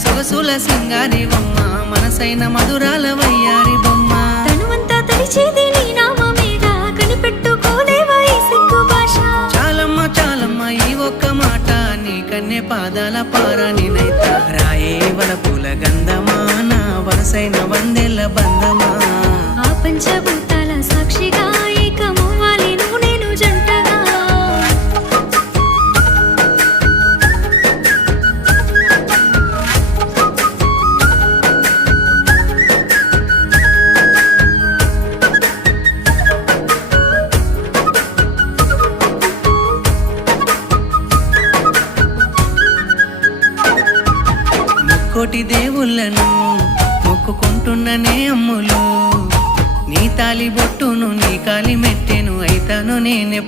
సొగసుల సింగారి బొమ్మ మనసైన మధురాల వయ్యారి బొమ్మ తనువంతా తడిచేది నీ నామమేగా కనిపెట్టుకోలేవా ఈ సిగ్గు భాష చాలమ్మ చాలమ్మ ఈ ఒక్క మాట నీ కన్నె పాదాల పారానినైతా రాయే వలపుల గంధమా నా వరసైన వందెల్ల బంధమా ఆ పంచభూతాల సాక్షిగా ఏకమవ్వాలి నువ్వు నేను జంటగా ముక్కోటి దేవుళ్ళను మొక్కుకుంటున్ననే అమ్ములు నీ తాలి బొట్టును నీ కాలి మెట్టెను అయితాను నేనే